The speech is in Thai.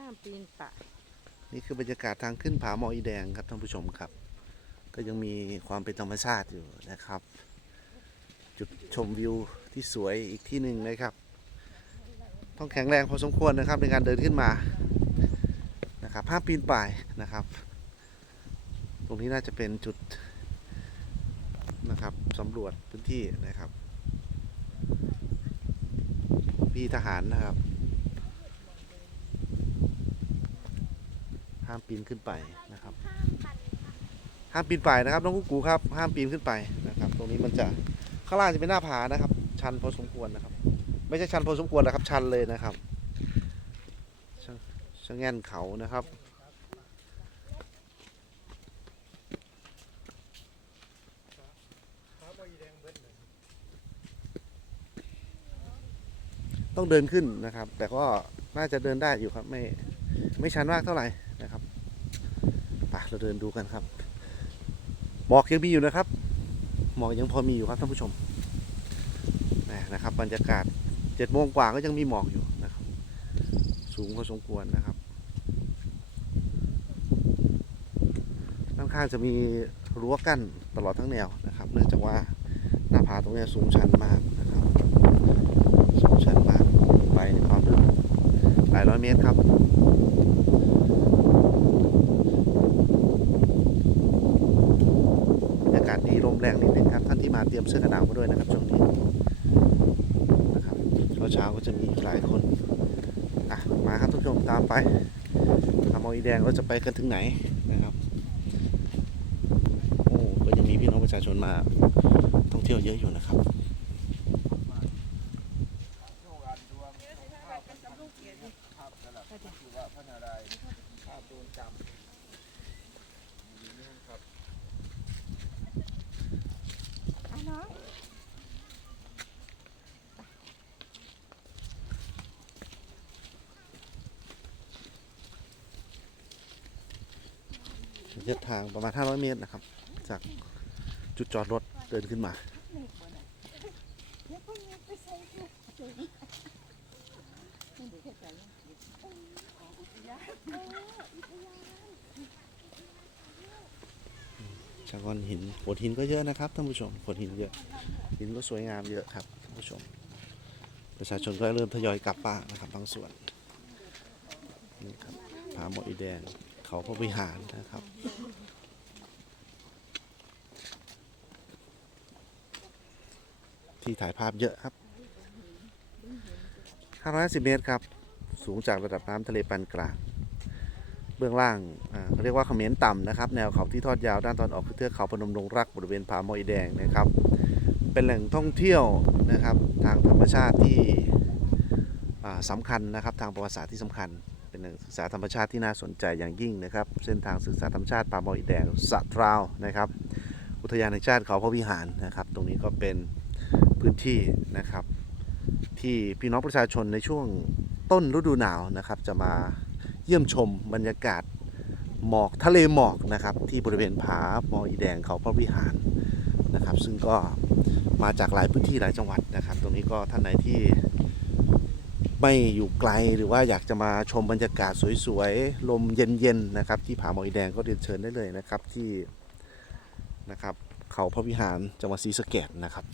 ห้ามปีนป่านี่คือบรรยากาศทางขึ้นผาหมออีแดงครับท่านผู้ชมครับ ก็ยังมีความเป็นธรรมชาติอยู่นะครับ จุดชมวิวที่สวยอีกที่หนึ่งนะครับ ต้องแข็งแรงพอสมควรนะครับในการเดินขึ้นมานะครับห้ามปีนป่ายนะครับ ตรงนี้น่าจะเป็นจุดนะครับสำรวจพื้นที่นะครับพี่ทหารนะครับ ห้ามปีนขึ้นไปนะครับ ห้ามปีนป่ายนะครับน้องกุ๊กกูครับ ห้ามปีนขึ้นไปนะครับ ตรงนี้มันจะข้างล่างจะเป็นหน้าผานะครับ ชันพอสมควรนะครับ ไม่ใช่ชันพอสมควรนะครับ ชันเลยนะครับชชะแง่นเขานะครับต้องเดินขึ้นนะครับ แต่ก็น่าจะเดินได้อยู่ครับ ไม่ไม่ชันมากเท่าไหร่ นะครับไปเราเดินดูกันครับหมอกยังมีอยู่นะครับหมอกยังพอมีอยู่ครับท่านผู้ชมนะครับ บรรยากาศเจ็ดโมงกว่าก็ยังมีหมอกอยู่นะครับ สูงพอสมควรนะครับด้านข้างจะมีรั้วกั้นตลอดทั้งแนวนะครับ เนื่องจากว่าหน้าผาตรงนี้สูงชันมากนะครับสูงชันมากไปความลึกหลายร้อยเมตรครับ บรรยากาศดีลม แรงนิดนึงครับ ท่านที่มาเตรียมเสื้อกันหนาวมาด้วยนะครับช่วงนี้นะครับเช้าๆก็จะมีอีกหลายคนอะมาครับทุกผู้ชมตามไปทำเอาอีแดงเราจะไปกันถึงไหนนะครับโอ้ก็ยังมีพี่น้องประชาชนมาท่องเที่ยวเยอะอยู่นะครับอะ ระยะทางประมาณ 500 เมตรนะครับ จากจุดจอดรถเดินขึ้นมา ชากอนหินโขดหินก็เยอะนะครับท่านผู้ชมโขดหินเยอะ หินก็สวยงามเยอะครับท่านผู้ชม ประชาชนก็เริ่มทยอยกลับบ้านนะครับบางส่วน นี่ครับผาหมออีแดง เขาพระวิหารนะครับ ที่ถ่ายภาพเยอะครับ 550 เมตรครับ สูงจากระดับน้ำทะเลปานกลางเบื้องล่างเขาเรียกว่าเขมรต่ำนะครับ แนวเขาที่ทอดยาวด้านตอนออกคือเทือกเขาพนมดงรักบริเวณผาหมอยแดงนะครับ เป็นแหล่งท่องเที่ยวนะครับ ทางธรรมชาติที่อ่าสำคัญนะครับ ทางประวัติศาสตร์ที่สำคัญ นแหล่งศึกษาธรรมชาติที่น่าสนใจอย่างยิ่งนะครับ เส้นทางศึกษาธรรมชาติป่าหมอยแดงสะทราวนะครับ อุทยานแห่งชาติเขาพระวิหารนะครับ ตรงนี้ก็เป็นพื้นที่นะครับ ที่พี่น้องประชาชนในช่วงต้นฤดูหนาวนะครับ จะมาเยี่ยมชมบรรยากาศหมอกทะเลหมอกนะครับที่บริเวณผาหมออีแดงเขาพระวิหารนะครับ ซึ่งก็มาจากหลายพื้นที่หลายจังหวัดนะครับ ตรงนี้ก็ท่านไหนที่ ไม่อยู่ไกลหรือว่าอยากจะมาชมบรรยากาศสวยๆ ลมเย็นๆนะครับ ที่ผาหมออีแดงก็เรียนเชิญได้เลยนะครับที่นะครับ เขาพระวิหารจังหวัดศรีสะเกษนะครับ